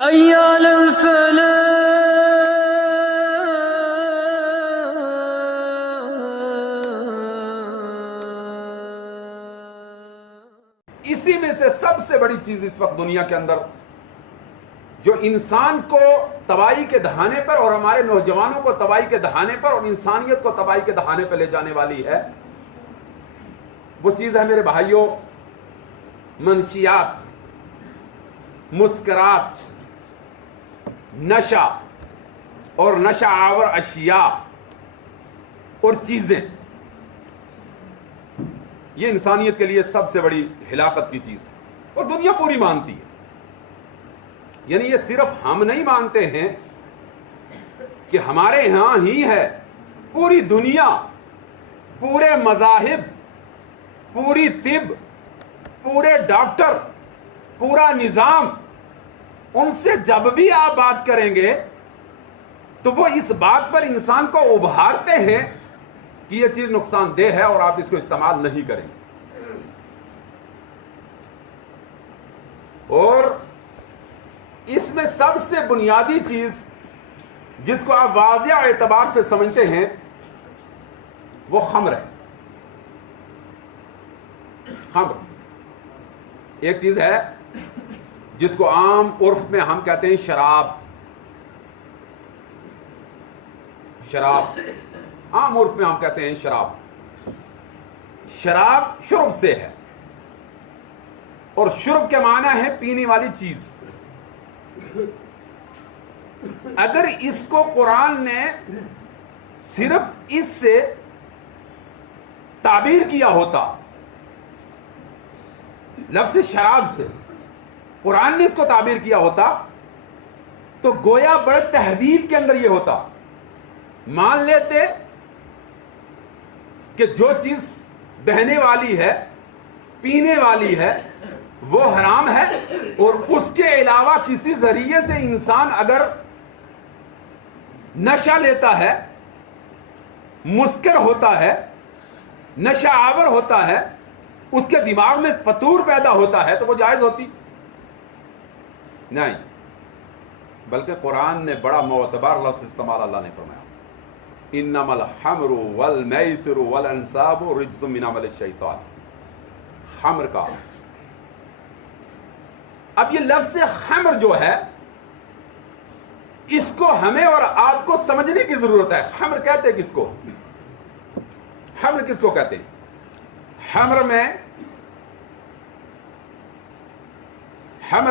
أيال الفلاح. اسی میں سے سب سے بڑی چیز اس وقت دنیا کے اندر جو انسان کو تباہی کے دہانے پر اور ہمارے نوجوانوں کو تباہی کے دہانے پر اور انسانیت کو تباہی کے دہانے پر لے جانے والی ہے، وہ چیز ہے میرے بھائیوں منشیات، مسکرات، نشہ اور نشہ آور اشیاء اور چیزیں۔ یہ انسانیت کے لیے سب سے بڑی ہلاکت کی چیز ہے اور دنیا پوری مانتی ہے۔ یعنی یہ صرف ہم نہیں مانتے ہیں کہ ہمارے ہاں ہی ہے، پوری دنیا، پورے مذاہب، پوری طب، پورے ڈاکٹر، پورا نظام، ان سے جب بھی آپ بات کریں گے تو وہ اس بات پر انسان کو ابھارتے ہیں کہ یہ چیز نقصان دہ ہے اور آپ اس کو استعمال نہیں کریں گے۔ اور اس میں سب سے بنیادی چیز جس کو آپ واضح اعتبار سے سمجھتے ہیں وہ خمر ہے۔ خمر ایک چیز ہے جس کو عام عرف میں ہم کہتے ہیں شراب۔ شراب عام عرف میں ہم کہتے ہیں شراب۔ شراب شرب سے ہے اور شرب کے معنی ہے پینے والی چیز۔ اگر اس کو قرآن نے صرف اس سے تعبیر کیا ہوتا، لفظ شراب سے قرآن نے اس کو تعبیر کیا ہوتا تو گویا بڑے تہذیب کے اندر یہ ہوتا، مان لیتے کہ جو چیز بہنے والی ہے، پینے والی ہے، وہ حرام ہے، اور اس کے علاوہ کسی ذریعے سے انسان اگر نشہ لیتا ہے، مسکر ہوتا ہے، نشہ آور ہوتا ہے، اس کے دماغ میں فطور پیدا ہوتا ہے تو وہ جائز ہوتی نہیں، بلکہ قرآن نے بڑا معتبر لفظ استعمال اللہ نے فرمایا، انما الخمر والمیسر والانصاب رجس من عمل الشیطان۔ خمر کا اب یہ لفظ خمر جو ہے اس کو ہمیں اور آپ کو سمجھنے کی ضرورت ہے۔ خمر کہتے کس کو؟ خمر کس کو کہتے ہیں؟ خمر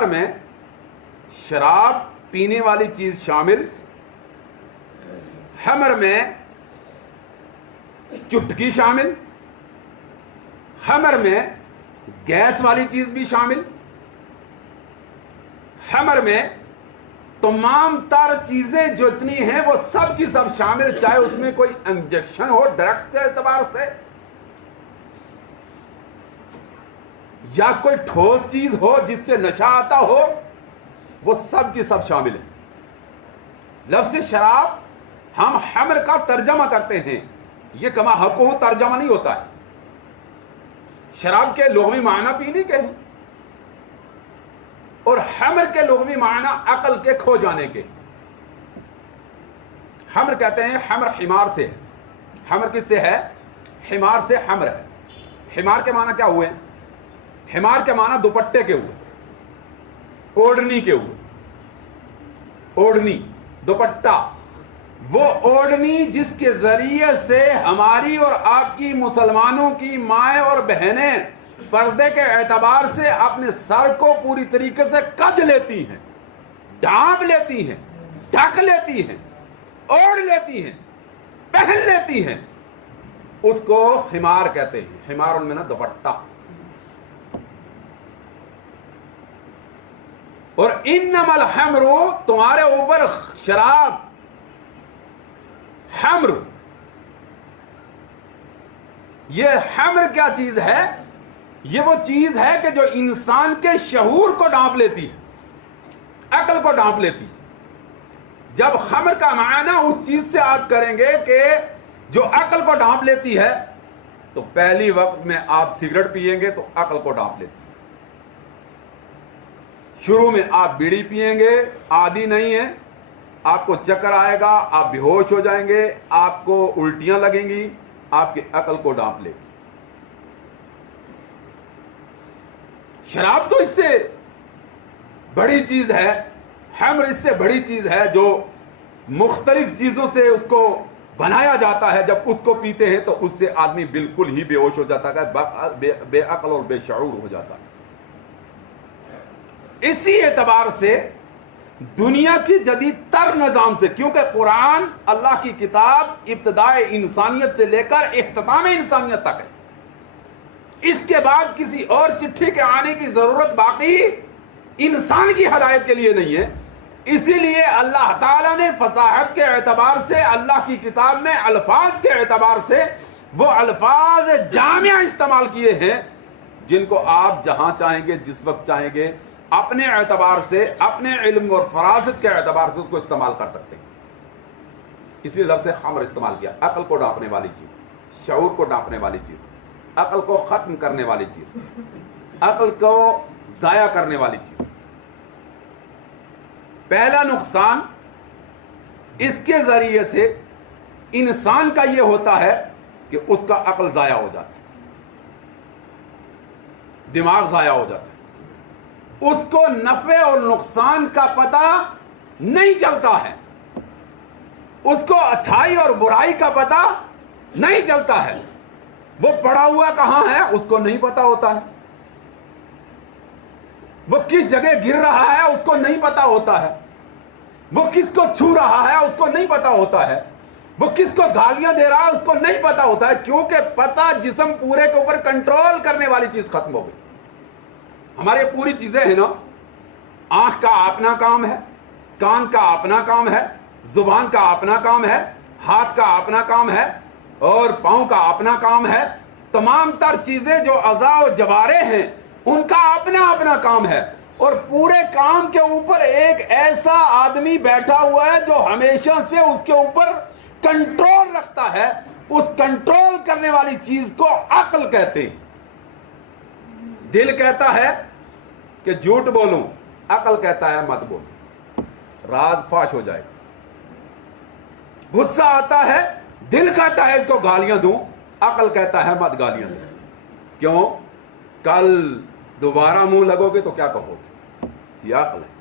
میں شراب پینے والی چیز شامل، خمر میں چٹکی شامل، خمر میں گیس والی چیز بھی شامل، خمر میں تمام تر چیزیں جو اتنی ہیں وہ سب کی سب شامل، چاہے اس میں کوئی انجیکشن ہو ڈرگس کے اعتبار سے یا کوئی ٹھوس چیز ہو جس سے نشہ آتا ہو، وہ سب کی سب شامل ہیں۔ لفظ شراب ہم خمر کا ترجمہ کرتے ہیں، یہ کما حقہ ترجمہ نہیں ہوتا ہے۔ شراب کے لغوی معنی پینے کے ہیں اور خمر کے لغوی معنی عقل کے کھو جانے کے۔ خمر کہتے ہیں، خمر حمار سے ہے۔ خمر کس سے ہے؟ حمار سے خمر ہے۔ حمار کے معنی کیا ہوئے؟ حمار کے معنی دوپٹے کے ہوئے، اوڑھنی کے ہوئے۔ اوڑھنی، دوپٹہ، وہ اوڑھنی جس کے ذریعے سے ہماری اور آپ کی مسلمانوں کی مائیں اور بہنیں پردے کے اعتبار سے اپنے سر کو پوری طریقے سے کج لیتی ہیں، ڈھانپ لیتی ہیں، ڈھک لیتی ہیں، اوڑھ لیتی ہیں، پہن لیتی ہیں، اس کو خمار کہتے ہیں۔ خمار ان میں نا دوپٹہ۔ اور انما الخمر، تمہارے اوپر شراب، خمر، یہ خمر کیا چیز ہے؟ یہ وہ چیز ہے کہ جو انسان کے شعور کو ڈھانپ لیتی ہے، عقل کو ڈھانپ لیتی۔ جب خمر کا معنی اس چیز سے آپ کریں گے کہ جو عقل کو ڈھانپ لیتی ہے، تو پہلی وقت میں آپ سگریٹ پیئیں گے تو عقل کو ڈھانپ لیتی ہے، شروع میں آپ بیڑی پئیں گے، عادی نہیں ہیں، آپ کو چکر آئے گا، آپ بے ہوش ہو جائیں گے، آپ کو الٹیاں لگیں گی، آپ کی عقل کو ڈانپ لے گی۔ شراب تو اس سے بڑی چیز ہے، خمر اس سے بڑی چیز ہے، جو مختلف چیزوں سے اس کو بنایا جاتا ہے۔ جب اس کو پیتے ہیں تو اس سے آدمی بالکل ہی بے ہوش ہو جاتا ہے، بے عقل اور بے شعور ہو جاتا ہے۔ اسی اعتبار سے دنیا کی جدید تر نظام سے، کیونکہ قرآن اللہ کی کتاب ابتدائے انسانیت سے لے کر اختتام انسانیت تک ہے، اس کے بعد کسی اور چٹھی کے آنے کی ضرورت باقی انسان کی ہدایت کے لیے نہیں ہے۔ اسی لیے اللہ تعالیٰ نے فصاحت کے اعتبار سے اللہ کی کتاب میں الفاظ کے اعتبار سے وہ الفاظ جامعہ استعمال کیے ہیں جن کو آپ جہاں چاہیں گے، جس وقت چاہیں گے، اپنے اعتبار سے، اپنے علم اور فراست کے اعتبار سے اس کو استعمال کر سکتے ہیں۔ اس لیے لفظ خمر استعمال کیا، عقل کو ڈانپنے والی چیز، شعور کو ڈانپنے والی چیز، عقل کو ختم کرنے والی چیز، عقل کو ضائع کرنے والی چیز۔ پہلا نقصان اس کے ذریعے سے انسان کا یہ ہوتا ہے کہ اس کا عقل ضائع ہو جاتا ہے، دماغ ضائع ہو جاتا ہے، اس کو نفع اور نقصان کا پتہ نہیں چلتا ہے، اس کو اچھائی اور برائی کا پتہ نہیں چلتا ہے، وہ پڑا ہوا کہاں ہے اس کو نہیں پتا ہوتا ہے، وہ کس جگہ گر رہا ہے اس کو نہیں پتا ہوتا ہے، وہ کس کو چھو رہا ہے اس کو نہیں پتا ہوتا ہے، وہ کس کو گالیاں دے رہا ہے اس کو نہیں پتا ہوتا ہے، کیونکہ پتہ جسم پورے کے اوپر کنٹرول کرنے والی چیز ختم ہو گئی۔ ہماری پوری چیزیں ہیں نا، آنکھ کا اپنا کام ہے، کان کا اپنا کام ہے، زبان کا اپنا کام ہے، ہاتھ کا اپنا کام ہے، اور پاؤں کا اپنا کام ہے۔ تمام تر چیزیں جو اعضاء و جوارے ہیں ان کا اپنا اپنا کام ہے، اور پورے کام کے اوپر ایک ایسا آدمی بیٹھا ہوا ہے جو ہمیشہ سے اس کے اوپر کنٹرول رکھتا ہے۔ اس کنٹرول کرنے والی چیز کو عقل کہتے ہیں۔ دل کہتا ہے کہ جھوٹ بولوں، عقل کہتا ہے مت بولوں، راز فاش ہو جائے گا۔ غصہ آتا ہے، دل کہتا ہے اس کو گالیاں دوں، عقل کہتا ہے مت گالیاں دوں۔ کیوں؟ کل دوبارہ منہ لگو گے تو کیا کہو گے؟ یہ عقل ہے۔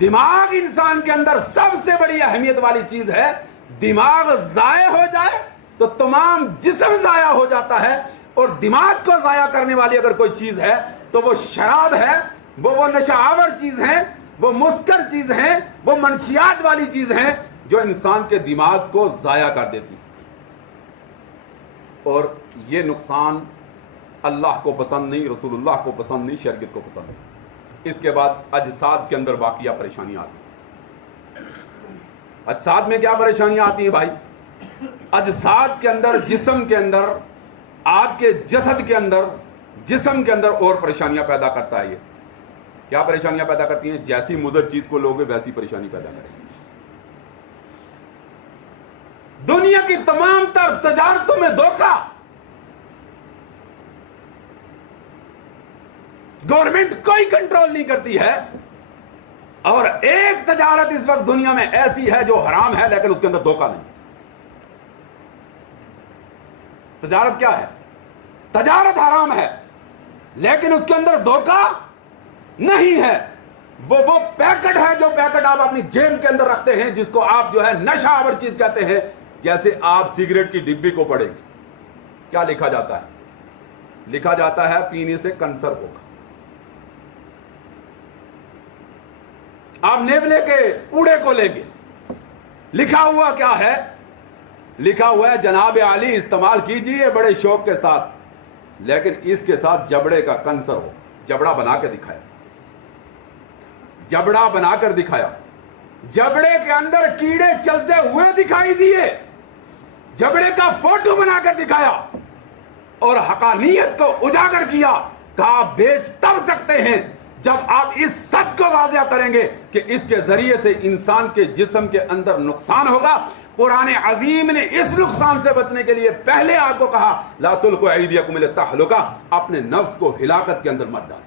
دماغ انسان کے اندر سب سے بڑی اہمیت والی چیز ہے۔ دماغ ضائع ہو جائے تو تمام جسم ضائع ہو جاتا ہے، اور دماغ کو ضائع کرنے والی اگر کوئی چیز ہے تو وہ شراب ہے، وہ نشہ آور چیز ہے، وہ مسکر چیز ہے، وہ منشیات والی چیز ہے جو انسان کے دماغ کو ضائع کر دیتی۔ اور یہ نقصان اللہ کو پسند نہیں، رسول اللہ کو پسند نہیں، شریعت کو پسند نہیں۔ اس کے بعد اجساد کے اندر باقیہ پریشانیاں آتی ہیں۔ اجساد میں کیا پریشانیاں آتی ہیں بھائی؟ اجساد کے اندر، جسم کے اندر، آپ کے جسد کے اندر، جسم کے اندر اور پریشانیاں پیدا کرتا ہے۔ یہ کیا پریشانیاں پیدا کرتی ہیں؟ جیسی مضر چیز کو لوگے ویسی پریشانی پیدا کریں گے۔ دنیا کی تمام تر تجارتوں میں دھوکہ، گورنمنٹ کوئی کنٹرول نہیں کرتی ہے، اور ایک تجارت اس وقت دنیا میں ایسی ہے جو حرام ہے لیکن اس کے اندر دھوکہ نہیں۔ تجارت کیا ہے؟ تجارت حرام ہے لیکن اس کے اندر دھوکہ نہیں ہے۔ وہ پیکٹ ہے جو پیکٹ آپ اپنی جیب کے اندر رکھتے ہیں، جس کو آپ جو ہے نشہ آور چیز کہتے ہیں۔ جیسے آپ سگریٹ کی ڈبی کو پڑھیں گے، کیا لکھا جاتا ہے؟ لکھا جاتا ہے پینے سے کینسر ہوگا۔ آپ نیولے کے کوڑے کو لیں گے، لکھا ہوا کیا ہے؟ لکھا ہوا ہے جناب علی استعمال کیجئے بڑے شوق کے ساتھ، لیکن اس کے ساتھ جبڑے کا کینسر ہوگا۔ جبڑا بنا کے دکھایا، جبڑا بنا کر دکھایا، جبڑے کے اندر کیڑے چلتے ہوئے دکھائی دیے، جبڑے کا فوٹو بنا کر دکھایا، اور حقانیت کو اجاگر کیا۔ کہا آپ بیچ تب سکتے ہیں جب آپ اس سچ کو واضح کریں گے کہ اس کے ذریعے سے انسان کے جسم کے اندر نقصان ہوگا۔ قرآن عظیم نے اس نقصان سے بچنے کے لیے پہلے آپ کو کہا لا تلقوا ایدیکم الی التہلکہ، اپنے نفس کو ہلاکت کے اندر مت ڈالیں۔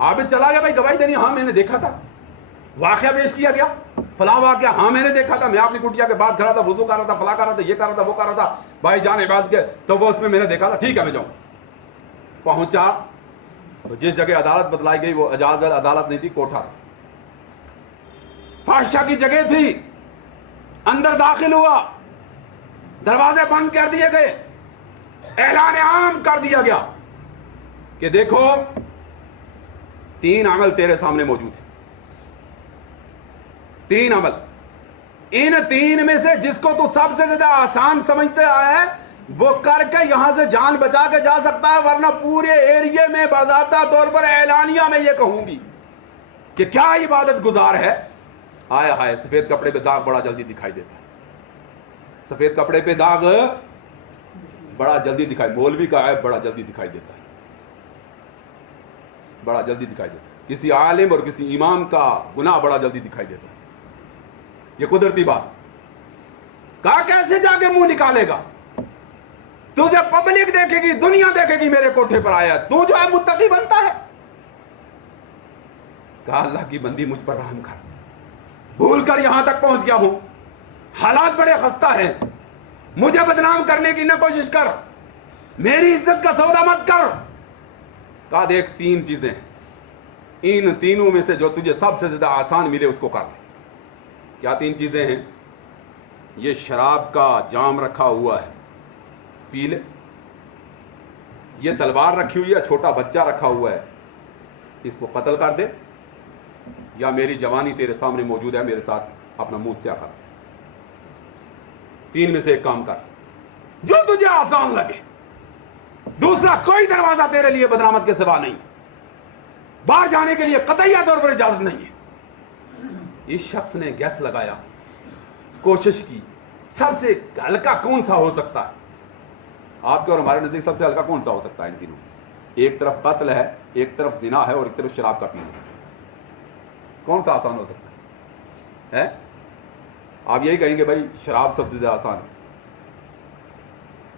عابد چلا گیا بھائی گواہی دینی, ہاں میں نے دیکھا تھا, واقعہ پیش کیا گیا فلاں واقعہ, ہاں میں نے دیکھا تھا, میں اپنی کٹیا کے بعد کھڑا تھا, وضو کر رہا تھا, فلاں کر رہا تھا, یہ کر رہا تھا, وہ کر رہا تھا, بھائی جان عبادت کے تو وہ اس میں نے دیکھا تھا, ٹھیک ہے میں جاؤں. پہنچا جس جگہ عدالت بتلائی گئی وہ عدالت نہیں تھی, کوٹھا تھا, فحشہ کی جگہ تھی. اندر داخل ہوا, دروازے بند کر دیے گئے, اعلان عام کر دیا گیا کہ دیکھو 3 عمل تیرے سامنے موجود ہیں, 3 عمل, ان 3 میں سے جس کو تو سب سے زیادہ آسان سمجھتے آیا ہے وہ کر کے یہاں سے جان بچا کے جا سکتا ہے, ورنہ پورے ایریے میں باضابطہ طور پر اعلانیہ میں یہ کہوں گی کہ کیا عبادت گزار ہے. آئے ہائے, سفید کپڑے پہ داغ بڑا جلدی دکھائی دیتا ہے, سفید کپڑے پہ داغ بڑا جلدی دکھائی, مولوی کا عیب بڑا جلدی دکھائی دیتا ہے, بڑا جلدی دکھائی دیتا ہے, کسی عالم اور کسی امام کا گناہ بڑا جلدی دکھائی دیتا ہے. یہ قدرتی بات. کہا کیسے جا کے منہ نکالے گا, تجھے پبلک دیکھے گی, دنیا دیکھے گی میرے کوٹھے پر آیا, تو جو ہے متقی بنتا ہے. کہا اللہ کی بندی مجھ پر رحم کر, بھول کر یہاں تک پہنچ گیا ہوں, حالات بڑے خستہ ہیں, مجھے بدنام کرنے کی نہ کوشش کر, میری عزت کا سودا مت کر. کہا دیکھ 3 چیزیں, ان تینوں میں سے جو تجھے سب سے زیادہ آسان ملے اس کو کر لے. کیا 3 چیزیں ہیں؟ یہ شراب کا جام رکھا ہوا ہے, پی لے. یہ تلوار رکھی ہوئی ہے, چھوٹا بچہ رکھا ہوا ہے, اس کو قتل کر دے, یا میری جوانی تیرے سامنے موجود ہے, میرے ساتھ اپنا منہ سیاہ کر دے. 3 میں سے ایک کام کر جو تجھے آسان لگے. دوسرا کوئی دروازہ تیرے لیے بدنامت کے سوا نہیں, باہر جانے کے لیے قطعی طور پر اجازت نہیں ہے. اس شخص نے گیس لگایا, کوشش کی, سب سے ہلکا کون سا ہو سکتا ہے؟ آپ کے اور ہمارے نزدیک سب سے ہلکا کون سا ہو سکتا ہے ان تینوں؟ ایک طرف قتل ہے, ایک طرف زنا ہے, اور ایک طرف شراب کا پینا. کون سا آسان ہو سکتا ہے؟ آپ یہی کہیں گے بھائی شراب سب سے زیادہ آسان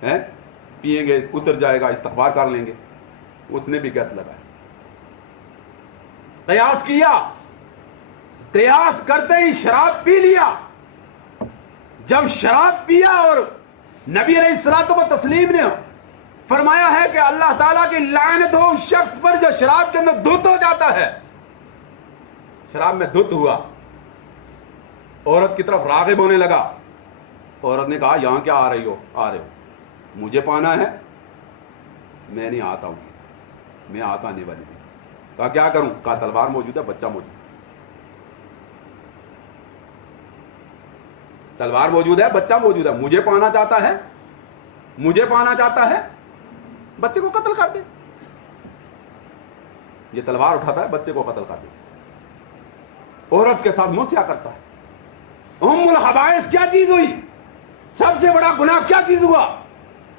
ہے, پیئیں گے اتر جائے گا, استغفار کر لیں گے. اس نے بھی گیس لگایا, قیاس کیا, قیاس کرتے ہی شراب پی لیا. جب شراب پیا اور نبی علیہ الصلوۃ والتسلیم نے فرمایا ہے کہ اللہ تعالیٰ کی لعنت ہو اس شخص پر جو شراب کے اندر دھت ہو جاتا ہے. شراب میں دھت ہوا, عورت کی طرف راغب ہونے لگا. عورت نے کہا یہاں کیا آ رہے ہو, مجھے پانا ہے, میں نہیں آتا ہوں, میں آتا نہیں والی. کہا کیا کروں؟ کہا تلوار موجود ہے, بچہ موجود ہے, تلوار موجود ہے, بچہ موجود ہے, مجھے پانا چاہتا ہے, مجھے پانا چاہتا ہے, بچے کو قتل کر دے. یہ تلوار اٹھاتا ہے, بچے کو قتل کر دے, عورت کے ساتھ منہ سیاہ کرتا ہے. ام الخبائث کیا چیز ہوئی؟ سب سے بڑا گناہ کیا چیز ہوا؟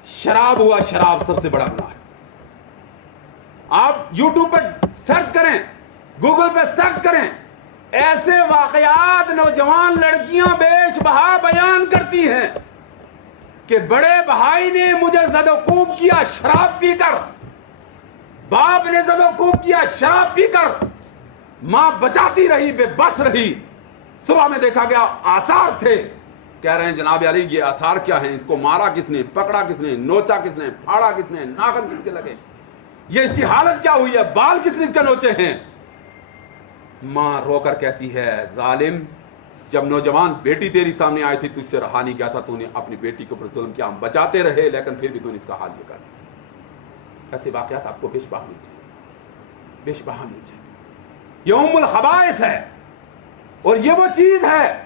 شراب ہوا. شراب سب سے بڑا گناہ ہے. آپ یوٹیوب پہ سرچ کریں, گوگل پہ سرچ کریں, ایسے واقعات نوجوان لڑکیاں بیش بہا بیان کرتی ہیں کہ بڑے بھائی نے مجھے زد و کوب کیا شراب پی کر, باپ نے زد و کوب کیا شراب پی کر, ماں بچاتی رہی, بے بس رہی. صبح میں دیکھا گیا آثار تھے, کہہ رہے ہیں جناب علی یہ آثار کیا ہیں, اس کو مارا کس نے, پکڑا کس نے, نوچا کس نے, پھاڑا کس نے, ناخن کس کے لگے, یہ اس کی حالت کیا ہوئی ہے, بال کس نے اس کے نوچے ہیں. ماں رو کر کہتی ہے ظالم, جب نوجوان بیٹی تیری سامنے آئی تھی تو اس سے رہا نہیں گیا تھا, تو نے اپنی بیٹی کے اوپر ظلم کیا, ہم بچاتے رہے لیکن پھر بھی تو نے اس کا حال یہ کر دیا. ایسے واقعات آپ کو بیش بہا مل جائیں, بیش بہا مل جائیں. یہ ام الخبائث ہے, اور یہ وہ چیز ہے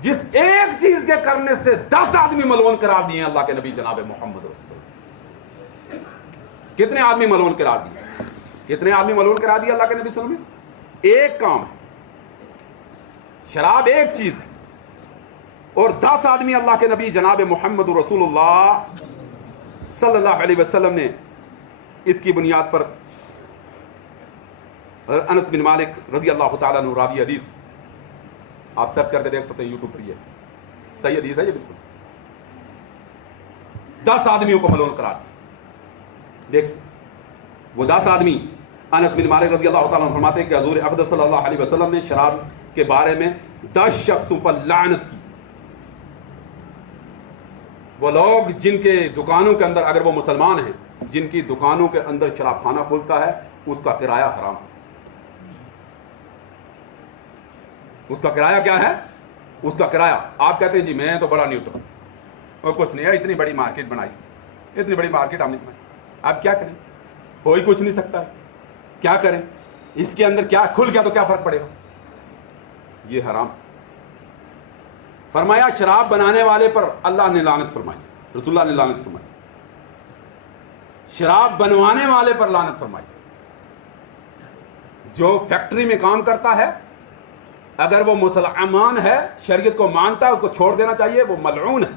جس ایک چیز کے کرنے سے 10 آدمی ملعون قرار دیے ہیں اللہ کے نبی جناب محمد رسول اللہ. کتنے آدمی ملعون قرار دیے, کتنے آدمی ملعون قرار دیے اللہ کے نبی صلی اللہ علیہ وسلم نے؟ ایک کام ہے, شراب ایک چیز ہے, اور 10 آدمی اللہ کے نبی جناب محمد رسول اللہ صلی اللہ علیہ وسلم نے اس کی بنیاد پر. انس بن مالک رضی اللہ تعالیٰ عنہ راوی حدیث, آپ سرچ کر کے دیکھ سکتے ہیں یوٹیوب پر, یہ صحیح حدیث ہے یہ بالکل. 10 آدمیوں کو ملعون قرار دیا. دیکھ وہ 10 آدمی انس بن مالک رضی اللہ تعالیٰ عنہ فرماتے ہیں کہ حضور اقدس صلی اللہ علیہ وسلم نے شراب کے بارے میں 10 شخصوں پر لعنت کی. وہ لوگ جن کے دکانوں کے اندر، اگر وہ مسلمان ہیں، جن کی دکانوں کے اندر شراب خانہ کھلتا ہے، اس کا کرایہ حرام. اس کا کرایہ کیا ہے؟ اس کا کرایہ. آپ کہتے ہیں جی میں تو بڑا نیوٹرل ہوں، اور کچھ نہیں ہے، اتنی بڑی مارکیٹ بنائی، اتنی بڑی مارکیٹ ہم نے بنائی، آپ کیا کریں؟ کوئی کچھ نہیں سکتا، کیا کریں؟ اس کے اندر کیا کھل گیا تو کیا فرق پڑے گا؟ یہ حرام. فرمایا شراب بنانے والے پر اللہ نے لعنت فرمائی، رسول اللہ نے لعنت فرمائی. شراب بنوانے والے پر لعنت فرمائی. جو فیکٹری میں کام کرتا ہے، اگر وہ مسلمان ہے، شریعت کو مانتا ہے، اس کو چھوڑ دینا چاہیے، وہ ملعون ہے.